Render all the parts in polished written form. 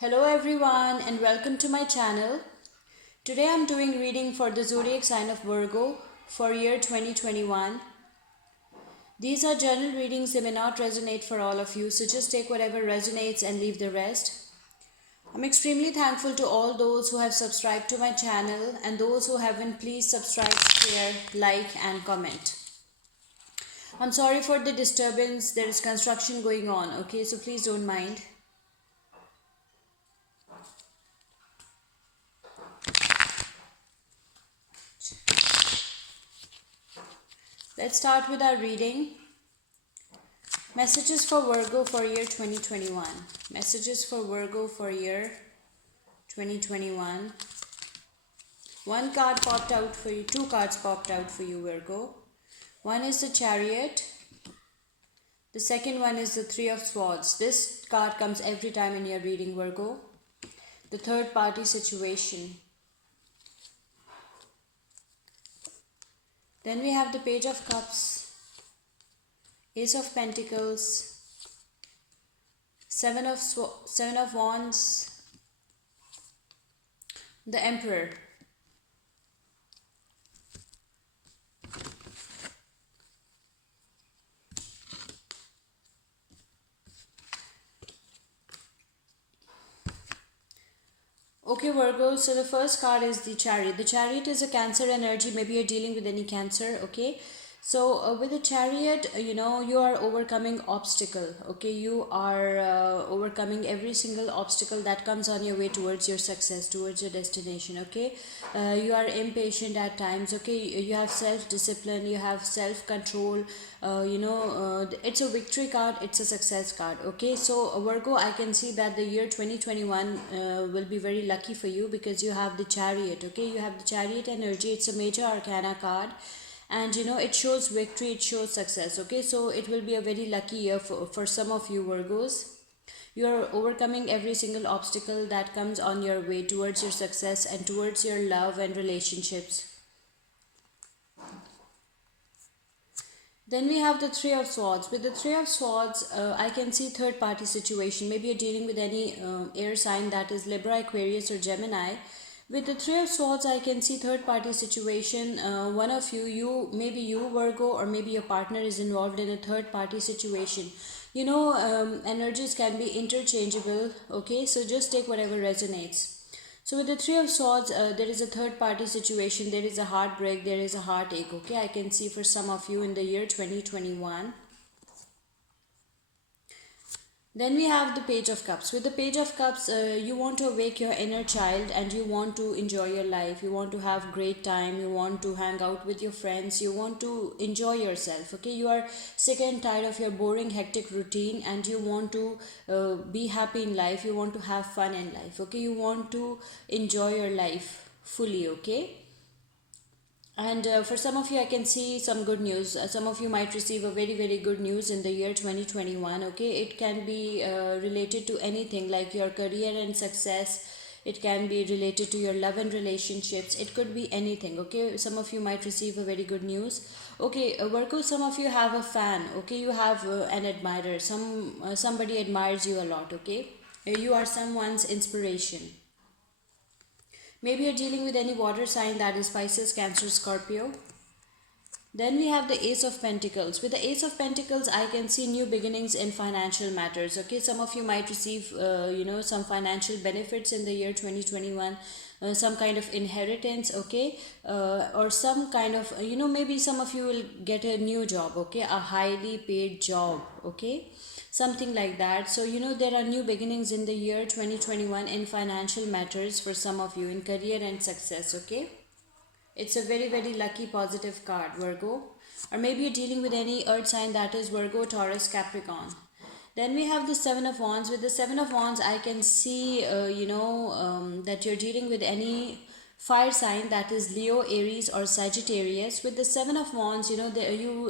Hello everyone and welcome to my channel. Today I'm doing reading for the zodiac sign of Virgo for year 2021. These are general readings, they may not resonate for all of you, so just take whatever resonates and leave the rest. I'm extremely thankful to all those who have subscribed to my channel, and those who haven't, please subscribe, share, like and comment. I'm sorry for the disturbance, there is construction going on, okay, so please don't mind. Let's start with our reading. Messages for Virgo for year 2021. Messages for Virgo for year 2021. One card popped out for you, two cards popped out for you, Virgo. One is the Chariot. The second one is the Three of Swords. This card comes every time in your reading, Virgo. The third party situation. Then we have the Page of Cups, Ace of Pentacles, Seven of Wands, the Emperor. Okay, Virgo, so the first card is the Chariot. The Chariot is a Cancer energy. Maybe you're dealing with any Cancer, okay? So with the Chariot, you are overcoming obstacle, okay? You are overcoming every single obstacle that comes on your way towards your success, towards your destination, okay? You are impatient at times, okay? You have self-discipline, you have self-control, it's a victory card, it's a success card, okay? So Virgo, I can see that the year 2021 will be very lucky for you because you have the Chariot, okay? You have the Chariot energy. It's a major arcana card, and it shows victory, it shows success, okay? So it will be a very lucky year for some of you Virgos. You are overcoming every single obstacle that comes on your way towards your success and towards your love and relationships. Then we have the Three of Swords. With the Three of Swords, I can see third party situation. Maybe you're dealing with any air sign, that is Libra, Aquarius or Gemini. With the Three of Swords, I can see third party situation. One of maybe you Virgo, or maybe your partner is involved in a third party situation. Energies can be interchangeable, okay? So just take whatever resonates. So with the Three of Swords, there is a third party situation, there is a heartbreak, there is a heartache, okay? I can see for some of you in the year 2021. Then we have the Page of Cups. With the Page of Cups, you want to awake your inner child and you want to enjoy your life. You want to have great time. You want to hang out with your friends. You want to enjoy yourself. Okay, you are sick and tired of your boring, hectic routine and you want to be happy in life. You want to have fun in life. Okay, you want to enjoy your life fully. Okay. And for some of you, I can see some good news. Some of you might receive a very, very good news in the year 2021. Okay, it can be related to anything like your career and success. It can be related to your love and relationships. It could be anything. Okay, some of you might receive a very good news. Okay, Virgo, some of you have a fan. Okay, you have an admirer. Somebody admires you a lot. Okay, you are someone's inspiration. Maybe you're dealing with any water sign, that is Pisces, Cancer, Scorpio. Then we have the Ace of Pentacles. With the Ace of Pentacles, I can see new beginnings in financial matters. Okay, some of you might receive, some financial benefits in the year 2021. Some kind of inheritance, okay, or some kind of, maybe some of you will get a new job, okay, a highly paid job, okay, something like that. So there are new beginnings in the year 2021 in financial matters for some of you, in career and success, okay? It's a very, very lucky positive card, Virgo. Or maybe you're dealing with any earth sign, that is Virgo, Taurus, Capricorn. Then we have the Seven of Wands. With the Seven of Wands, I can see, that you're dealing with any fire sign, that is Leo, Aries or Sagittarius. With the Seven of Wands,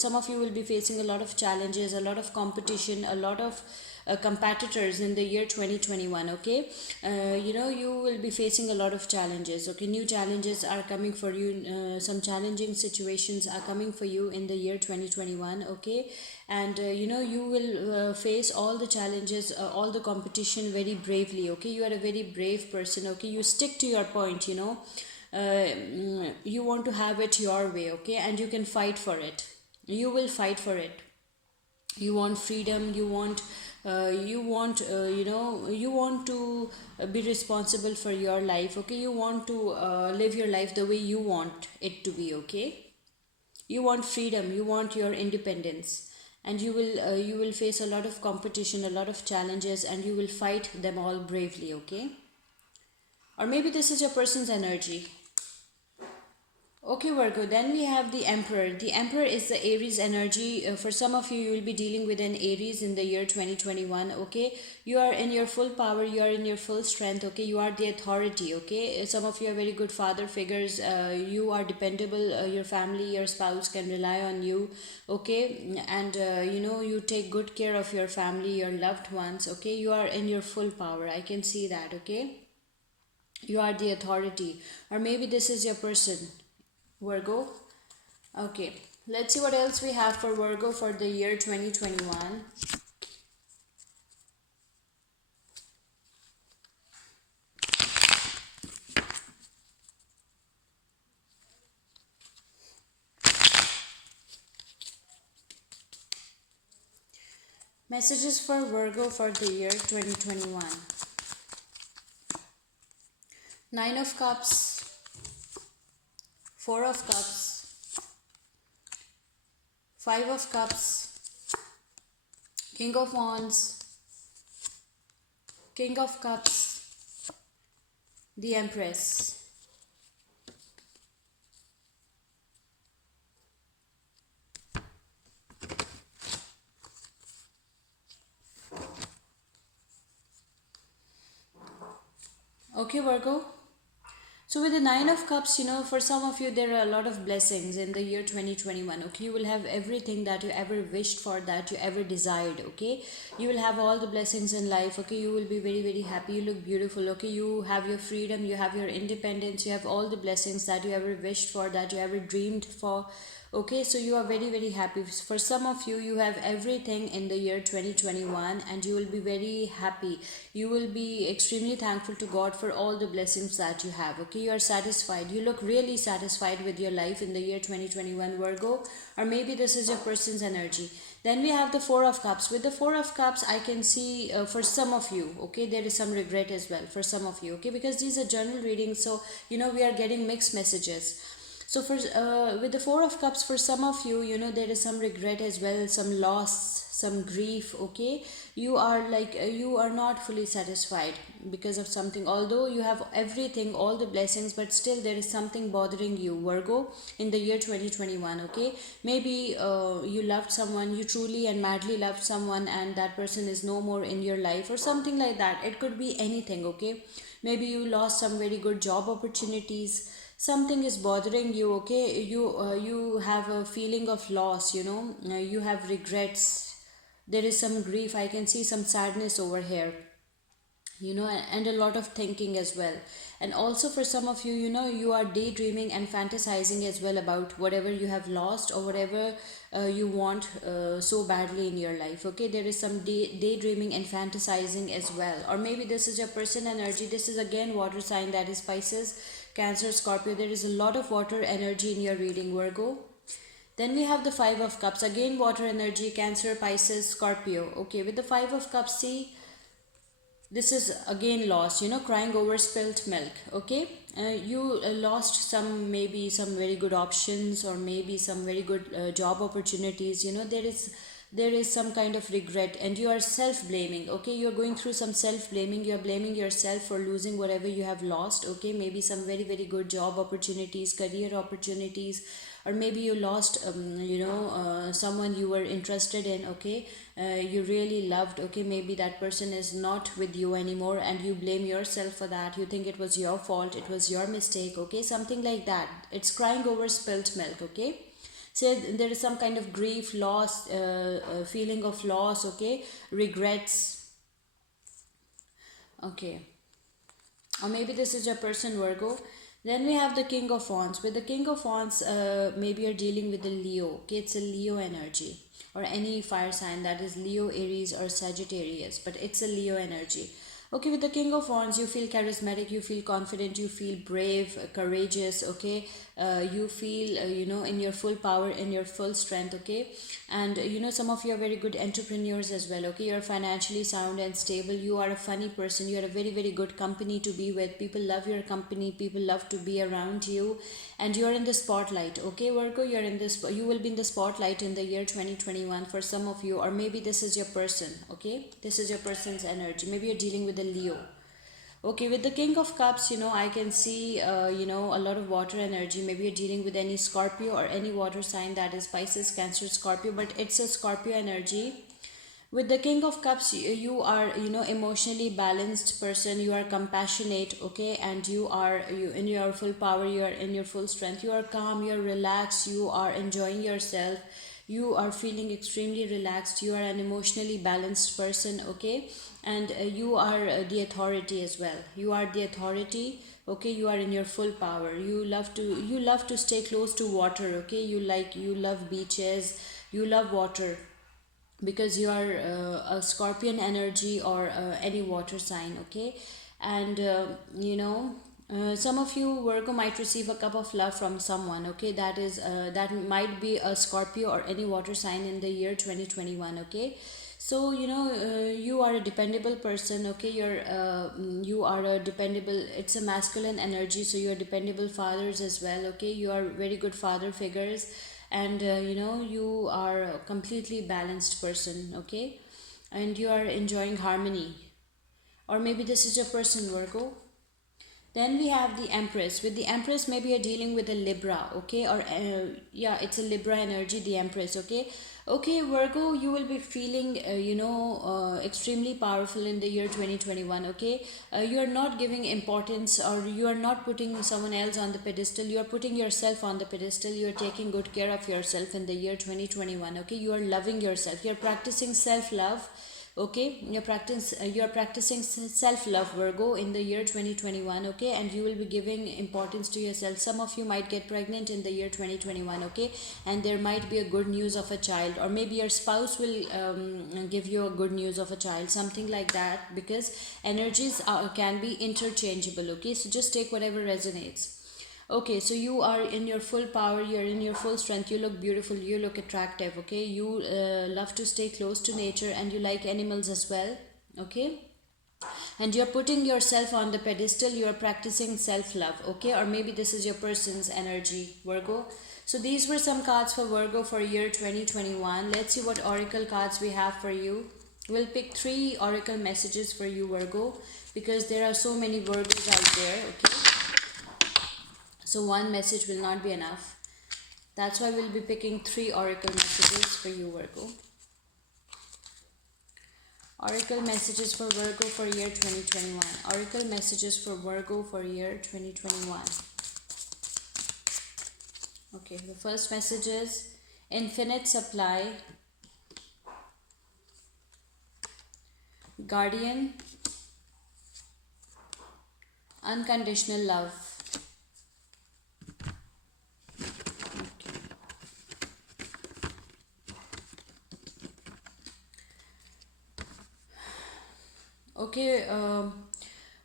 some of you will be facing a lot of challenges, a lot of competition, a lot of competitors in the year 2021. Okay, you will be facing a lot of challenges. Okay, new challenges are coming for you. Some challenging situations are coming for you in the year 2021. Okay, and you will face all the challenges, all the competition very bravely. Okay, you are a very brave person. Okay, you stick to your point. You want to have it your way. Okay, and you can fight for it. You will fight for it. You want freedom. You want to be responsible for your life. Okay, you want to live your life the way you want it to be. Okay, you want freedom, you want your independence, and you will face a lot of competition, a lot of challenges, and you will fight them all bravely. Okay, or maybe this is your person's energy. Okay, Virgo, then we have the Emperor. The Emperor is the Aries energy. For some of you, you will be dealing with an Aries in the year 2021. Okay, you are in your full power, you are in your full strength. Okay, you are the authority. Okay, some of you are very good father figures. You are dependable. Your family, your spouse can rely on you. Okay, and you take good care of your family, your loved ones. Okay, you are in your full power. I can see that. Okay, you are the authority, or maybe this is your person, Virgo. Okay, let's see what else we have for Virgo for the year 2021. Messages for Virgo for the year 2021. Nine of Cups, Four of Cups, Five of Cups, King of Wands, King of Cups, the Empress. Okay, Virgo. So with the Nine of Cups, for some of you, there are a lot of blessings in the year 2021. Okay, you will have everything that you ever wished for, that you ever desired. Okay, you will have all the blessings in life. Okay, you will be very, very happy. You look beautiful. Okay, you have your freedom, you have your independence, you have all the blessings that you ever wished for, that you ever dreamed for. Okay, so you are very, very happy. For some of you, you have everything in the year 2021, and you will be very happy. You will be extremely thankful to God for all the blessings that you have. Okay, you are satisfied. You look really satisfied with your life in the year 2021, Virgo, or maybe this is your person's energy. Then we have the Four of Cups. With the Four of Cups, I can see for some of you, okay, there is some regret as well for some of you. Okay, because these are journal readings, so we are getting mixed messages. So for with the Four of Cups, for some of you, there is some regret as well, some loss, some grief. Okay, you are like you are not fully satisfied because of something. Although you have everything, all the blessings, but still there is something bothering you, Virgo, in the year 2021. Okay, maybe you loved someone, you truly and madly loved someone, and that person is no more in your life, or something like that. It could be anything. Okay, maybe you lost some very good job opportunities, something is bothering you. Okay, you have a feeling of loss. You have regrets, there is some grief, I can see some sadness over here. And a lot of thinking as well. And also for some of you, you are daydreaming and fantasizing as well about whatever you have lost, or whatever you want so badly in your life. Okay, there is some daydreaming and fantasizing as well. Or maybe this is your person energy. This is again water sign, that is Pisces, Cancer, Scorpio. There is a lot of water energy in your reading, Virgo. Then we have the Five of Cups, again water energy, Cancer, Pisces, Scorpio. Okay, with the Five of Cups, see, this is again lost, crying over spilt milk. Okay, you lost some, maybe some very good options, or maybe some very good job opportunities. There is some kind of regret, and you are self blaming. Okay, you're going through some self blaming, you're blaming yourself for losing whatever you have lost. Okay, maybe some very, very good job opportunities, career opportunities, or maybe you lost someone you were interested in. Okay, you really loved. Okay, maybe that person is not with you anymore, and you blame yourself for that. You think it was your fault, it was your mistake. Okay, something like that. It's crying over spilt milk. Okay, so there is some kind of grief, loss, feeling of loss. Okay, regrets, Okay. Or maybe this is your person, Virgo. Then we have the King of Wands. With the King of Wands, maybe you're dealing with the Leo. Okay, it's a Leo energy, or any fire sign, that is Leo, Aries, or Sagittarius, but it's a Leo energy. Okay, with the King of Wands, you feel charismatic, you feel confident, you feel brave, courageous. Okay, you feel in your full power, in your full strength. Okay, and some of you are very good entrepreneurs as well. Okay, you're financially sound and stable. You are a funny person. You are a very very good company to be with. People love your company. People love to be around you, and you are in the spotlight. Okay, Virgo, you're in this. You will be in the spotlight in the year 2021 for some of you, or maybe this is your person. Okay, this is your person's energy. Maybe you're dealing with a Leo. Okay, with the King of Cups, I can see, a lot of water energy. Maybe you're dealing with any Scorpio or any water sign, that is Pisces, Cancer, Scorpio, but it's a Scorpio energy. With the King of Cups, you are, emotionally balanced person. You are compassionate, okay, and you in your full power. You are in your full strength. You are calm. You are relaxed. You are enjoying yourself. You are feeling extremely relaxed. You are an emotionally balanced person, okay, and you are the authority as well. You are the authority. Okay, you are in your full power. You love to stay close to water. Okay, you love beaches. You love water because you are a Scorpion energy, or any water sign. Okay, and some of you, Virgo, might receive a cup of love from someone. Okay, that might be a Scorpio or any water sign in the year 2021. Okay, so you are a dependable person. Okay, you are a dependable, it's a masculine energy, so you're dependable fathers as well. Okay, you are very good father figures, and you are a completely balanced person. Okay, and you are enjoying harmony, or maybe this is your person, Virgo. Then we have the Empress. With the Empress, maybe you're dealing with a Libra, okay? Or, yeah, it's a Libra energy, the Empress, okay? Okay, Virgo, you will be feeling, extremely powerful in the year 2021, okay? You are not giving importance, or you are not putting someone else on the pedestal. You are putting yourself on the pedestal. You are taking good care of yourself in the year 2021, okay? You are loving yourself. You are practicing self love. Okay, you're practicing self love, Virgo, in the year 2021. Okay, and you will be giving importance to yourself. Some of you might get pregnant in the year 2021. Okay, and there might be a good news of a child, or maybe your spouse will give you a good news of a child, something like that, because energies can be interchangeable. Okay, so just take whatever resonates. Okay, so you are in your full power, you're in your full strength, you look beautiful, you look attractive. Okay, you love to stay close to nature, and you like animals as well. Okay, and you're putting yourself on the pedestal, you're practicing self love. Okay, or maybe this is your person's energy, Virgo. So these were some cards for Virgo for year 2021. Let's see what oracle cards we have for you. We'll pick 3 oracle messages for you, Virgo, because there are so many Virgos out there. Okay, so one message will not be enough. That's why we'll be picking 3 oracle messages for you, Virgo. Oracle messages for Virgo for year 2021. Oracle messages for Virgo for year 2021. Okay, the first message is infinite supply, guardian, unconditional love. Okay,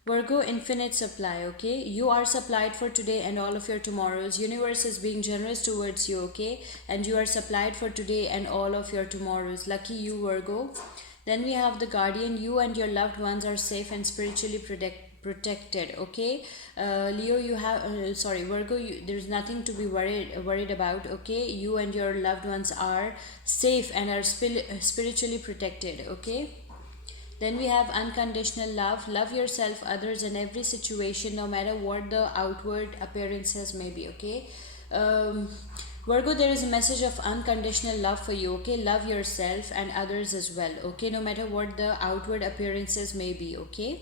Virgo, infinite supply. Okay, you are supplied for today and all of your tomorrows. Universe is being generous towards you. Okay, and you are supplied for today and all of your tomorrows. Lucky you, Virgo. Then we have the guardian. You and your loved ones are safe and spiritually protected. Okay, Leo, you have sorry, Virgo, there's nothing to be worried about. Okay, you and your loved ones are safe and are spiritually protected. Okay, then we have unconditional love. Love yourself, others, and every situation, no matter what the outward appearances may be. Okay, um, Virgo, there is a message of unconditional love for you. Okay, love yourself and others as well. Okay, no matter what the outward appearances may be. Okay,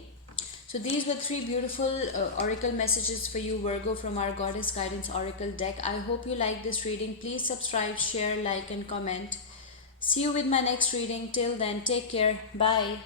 so these were 3 beautiful oracle messages for you, Virgo, from our Goddess Guidance Oracle deck. I hope you like this reading. Please subscribe, share, like, and comment. See you with my next reading. Till then, take care. Bye.